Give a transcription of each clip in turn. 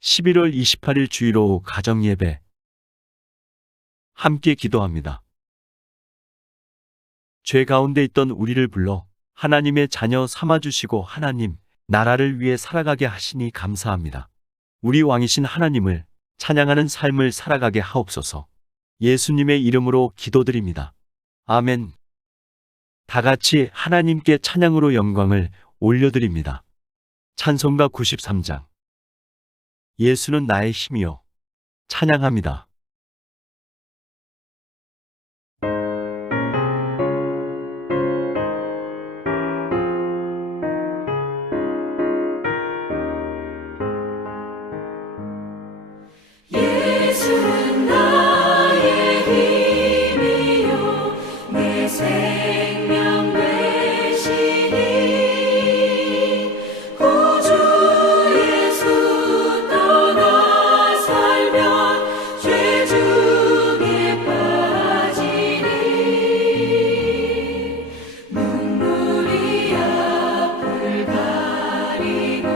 11월 28일 주일 오후 가정예배 함께 기도합니다. 죄 가운데 있던 우리를 불러 하나님의 자녀 삼아주시고 하나님 나라를 위해 살아가게 하시니 감사합니다. 우리 왕이신 하나님을 찬양하는 삶을 살아가게 하옵소서. 예수님의 이름으로 기도드립니다. 아멘. 다 같이 하나님께 찬양으로 영광을 올려드립니다. 찬송가 93장. 예수는 나의 힘이요. 찬양합니다. 예수는 나의 힘이요 내 생명 되시니 구주 예수 떠나 살면 죄 중에 빠지니 눈물이 앞을 가리고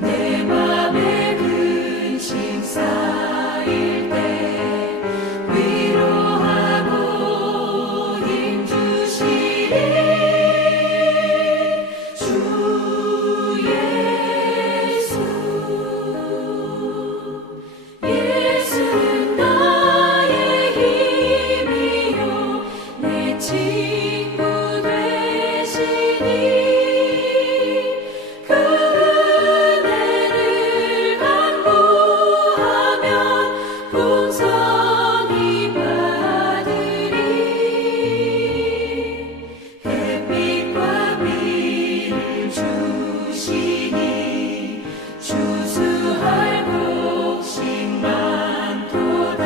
내 맘에 근심 쌓일 때 위로하고 힘 주시니 주 예수. 예수는 나의 힘이요 내 친구 되시니 그 은혜를 간구하면 풍성히 받으리. 햇빛과 비를 주시니 추수할 곡식 많도다.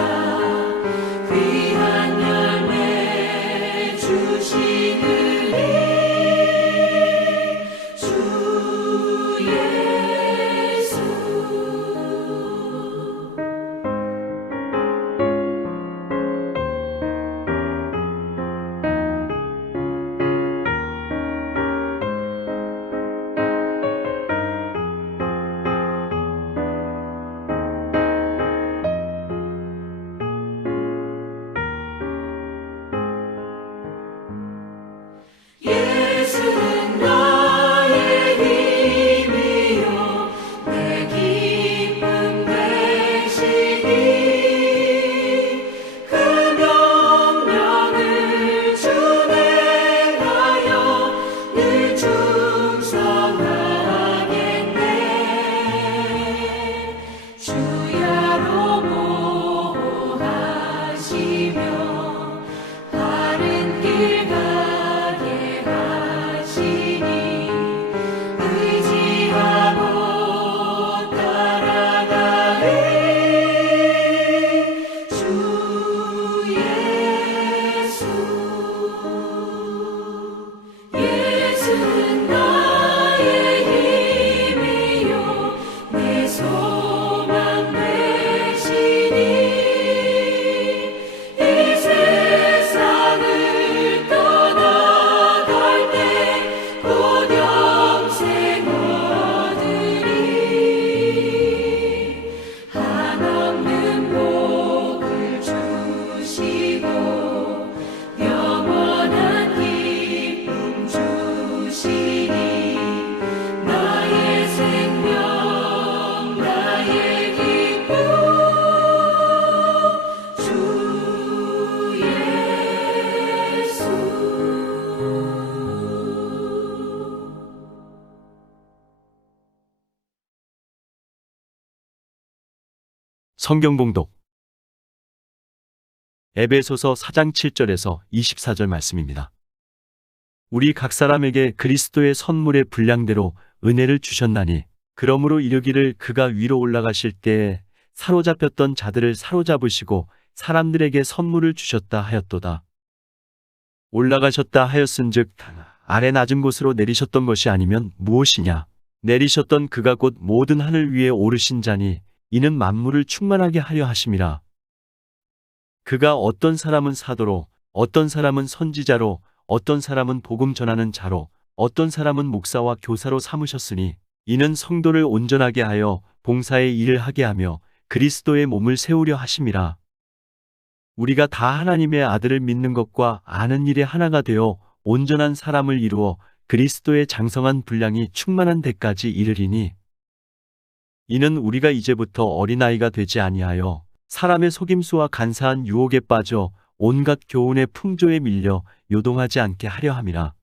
귀한 열매 주시느니 주 예수. 예수는 나의 힘이요 내 기쁨 되시니 그 명령을 준행하여 늘 충성하겠네. 주야로 보호하시며 바른 길 가게 하시니 의지하고 따라가리. 주 예수. 예수는 나의 힘이요 내 소망 되시니 이 세상을 떠나갈 때 곧 영생 얻으리. 한없는 복을 주시고 영원한 기쁨 주시니 나의 생명 나의 기쁨 주 예수. 성경 봉독. 에베소서 4장 7절에서 24절 말씀입니다. 우리 각 사람에게 그리스도의 선물의 분량대로 은혜를 주셨나니 그러므로 이르기를 그가 위로 올라가실 때에 사로잡혔던 자들을 사로잡으시고 사람들에게 선물을 주셨다 하였도다. 올라가셨다 하였은즉 아래 낮은 곳으로 내리셨던 것이 아니면 무엇이냐. 내리셨던 그가 곧 모든 하늘 위에 오르신 자니 이는 만물을 충만하게 하려 하심이라. 그가 어떤 사람은 사도로, 어떤 사람은 선지자로, 어떤 사람은 복음 전하는 자로, 어떤 사람은 목사와 교사로 삼으셨으니 이는 성도를 온전하게 하여 봉사의 일을 하게 하며 그리스도의 몸을 세우려 하심이라. 우리가 다 하나님의 아들을 믿는 것과 아는 일에 하나가 되어 온전한 사람을 이루어 그리스도의 장성한 분량이 충만한 데까지 이르리니, 이는 우리가 이제부터 어린아이가 되지 아니하여 사람의 속임수와 간사한 유혹에 빠져 온갖 교훈의 풍조에 밀려 요동하지 않게 하려 함이라.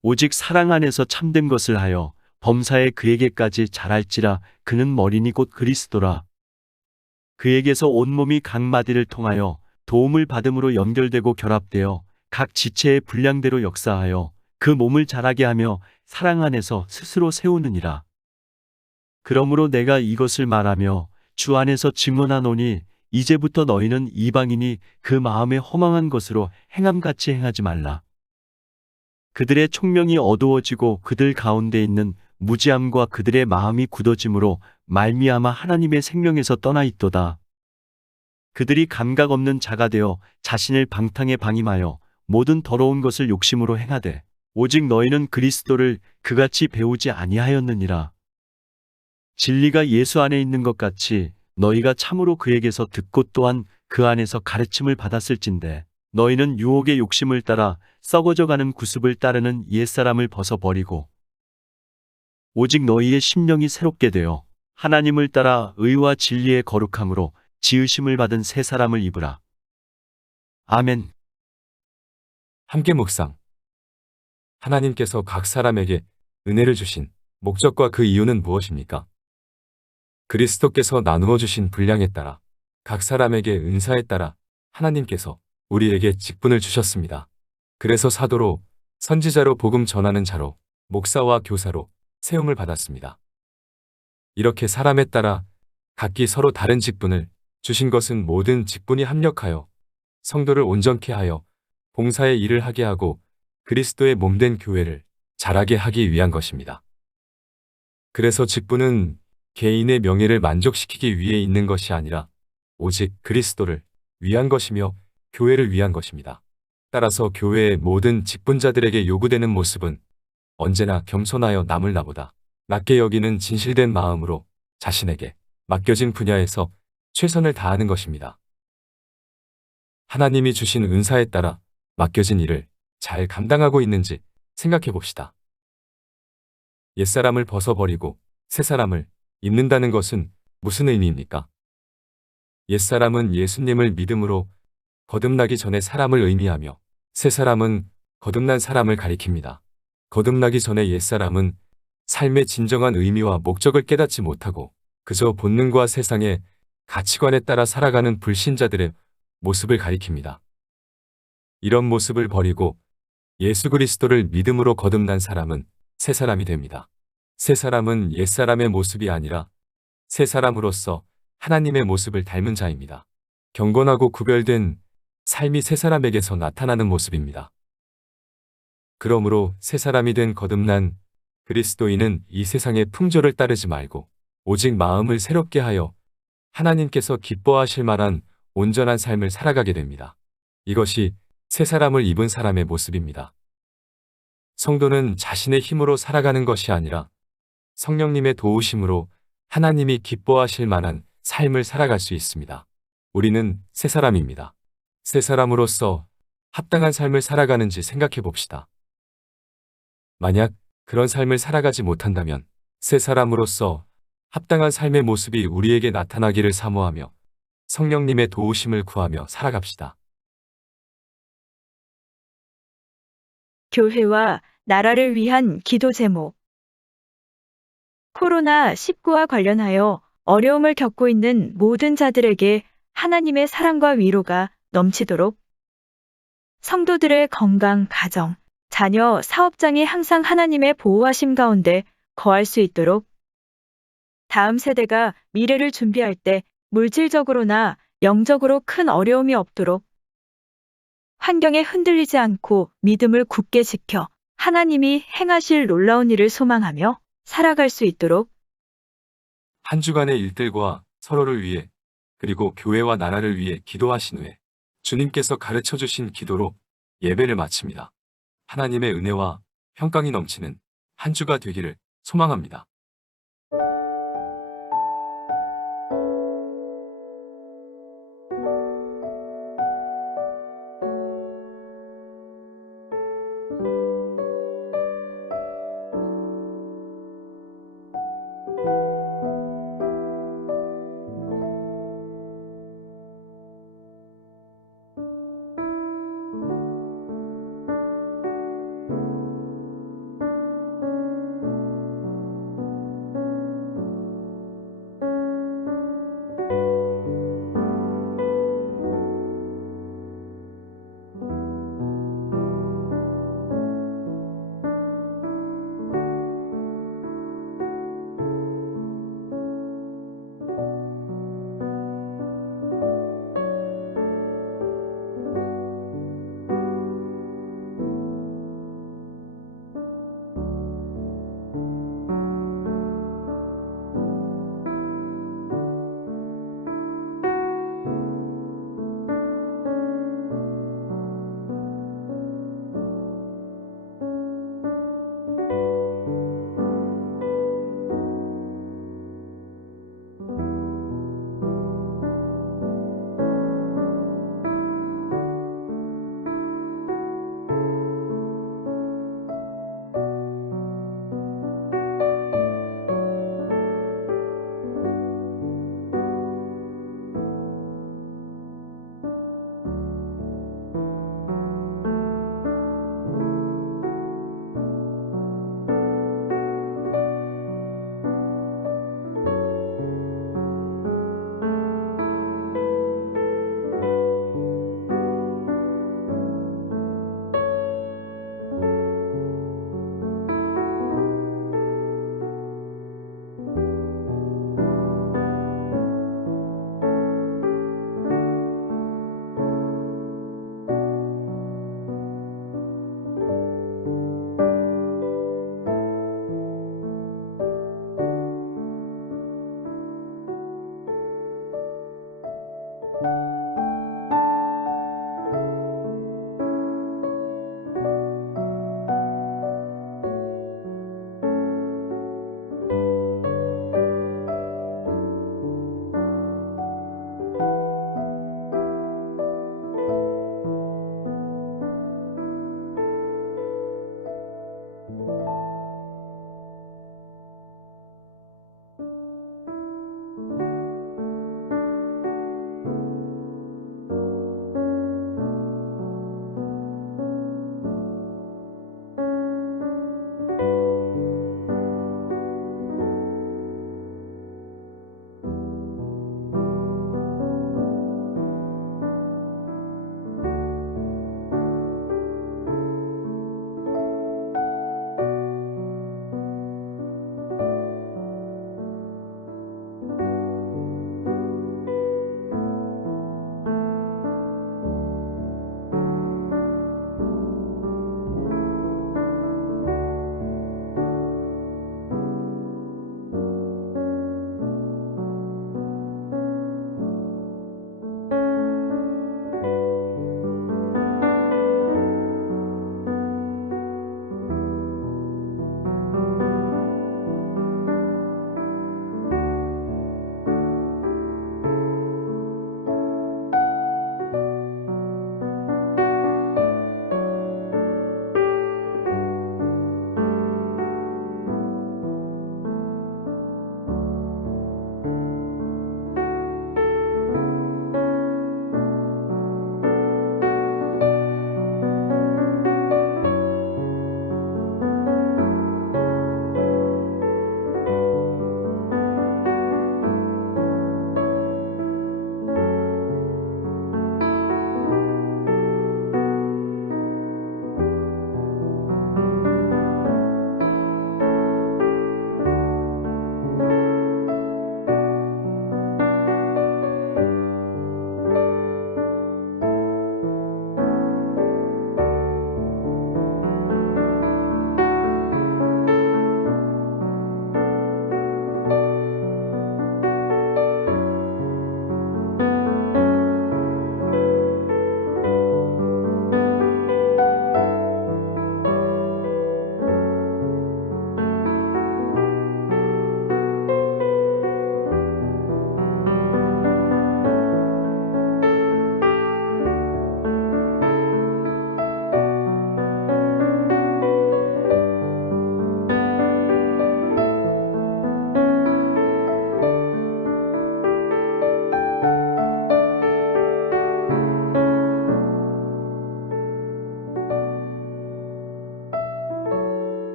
오직 사랑 안에서 참된 것을 하여 범사에 그에게까지 자랄지라. 그는 머리니 곧 그리스도라. 그에게서 온몸이 각 마디를 통하여 도움을 받음으로 연결되고 결합되어 각 지체의 분량대로 역사하여 그 몸을 자라게 하며 사랑 안에서 스스로 세우느니라. 그러므로 내가 이것을 말하며 주 안에서 증언하노니, 이제부터 너희는 이방인이 그 마음에 허망한 것으로 행함같이 행하지 말라. 그들의 총명이 어두워지고 그들 가운데 있는 무지함과 그들의 마음이 굳어짐으로 말미암아 하나님의 생명에서 떠나 있도다. 그들이 감각 없는 자가 되어 자신을 방탕에 방임하여 모든 더러운 것을 욕심으로 행하되, 오직 너희는 그리스도를 그같이 배우지 아니하였느니라. 진리가 예수 안에 있는 것 같이 너희가 참으로 그에게서 듣고 또한 그 안에서 가르침을 받았을진대, 너희는 유혹의 욕심을 따라 썩어져가는 구습을 따르는 옛사람을 벗어버리고 오직 너희의 심령이 새롭게 되어 하나님을 따라 의와 진리의 거룩함으로 지으심을 받은 새 사람을 입으라. 아멘. 함께 묵상. 하나님께서 각 사람에게 은혜를 주신 목적과 그 이유는 무엇입니까? 그리스도께서 나누어 주신 분량에 따라, 각 사람에게 은사에 따라 하나님께서 우리에게 직분을 주셨습니다. 그래서 사도로, 선지자로, 복음 전하는 자로, 목사와 교사로 세움을 받았습니다. 이렇게 사람에 따라 각기 서로 다른 직분을 주신 것은 모든 직분이 합력하여 성도를 온전케 하여 봉사의 일을 하게 하고 그리스도의 몸된 교회를 자라게 하기 위한 것입니다. 그래서 직분은 개인의 명예를 만족시키기 위해 있는 것이 아니라 오직 그리스도를 위한 것이며 교회를 위한 것입니다. 따라서 교회의 모든 직분자들에게 요구되는 모습은 언제나 겸손하여 남을 나보다 낮게 여기는 진실된 마음으로 자신에게 맡겨진 분야에서 최선을 다하는 것입니다. 하나님이 주신 은사에 따라 맡겨진 일을 잘 감당하고 있는지 생각해 봅시다. 옛사람을 벗어버리고 새사람을 입는다는 것은 무슨 의미입니까? 옛사람은 예수님을 믿음으로 거듭나기 전의 사람을 의미하며 새사람은 거듭난 사람을 가리킵니다. 거듭나기 전의 옛사람은 삶의 진정한 의미와 목적을 깨닫지 못하고 그저 본능과 세상의 가치관에 따라 살아가는 불신자들의 모습을 가리킵니다. 이런 모습을 버리고 예수 그리스도를 믿음으로 거듭난 사람은 새 사람이 됩니다. 새 사람은 옛 사람의 모습이 아니라 새 사람으로서 하나님의 모습을 닮은 자입니다. 경건하고 구별된 삶이 새 사람에게서 나타나는 모습입니다. 그러므로 새 사람이 된 거듭난 그리스도인은 이 세상의 풍조를 따르지 말고 오직 마음을 새롭게 하여 하나님께서 기뻐하실 만한 온전한 삶을 살아가게 됩니다. 이것이 새 사람을 입은 사람의 모습입니다. 성도는 자신의 힘으로 살아가는 것이 아니라 성령님의 도우심으로 하나님이 기뻐하실 만한 삶을 살아갈 수 있습니다. 우리는 새 사람입니다. 새 사람으로서 합당한 삶을 살아가는지 생각해 봅시다. 만약 그런 삶을 살아가지 못한다면 새 사람으로서 합당한 삶의 모습이 우리에게 나타나기를 사모하며 성령님의 도우심을 구하며 살아갑시다. 교회와 나라를 위한 기도 제목. 코로나19와 관련하여 어려움을 겪고 있는 모든 자들에게 하나님의 사랑과 위로가 넘치도록, 성도들의 건강, 가정, 자녀, 사업장이 항상 하나님의 보호하심 가운데 거할 수 있도록, 다음 세대가 미래를 준비할 때 물질적으로나 영적으로 큰 어려움이 없도록, 환경에 흔들리지 않고 믿음을 굳게 지켜 하나님이 행하실 놀라운 일을 소망하며 살아갈 수 있도록, 한 주간의 일들과 서로를 위해 그리고 교회와 나라를 위해 기도하신 후에 주님께서 가르쳐 주신 기도로 예배를 마칩니다. 하나님의 은혜와 평강이 넘치는 한 주가 되기를 소망합니다.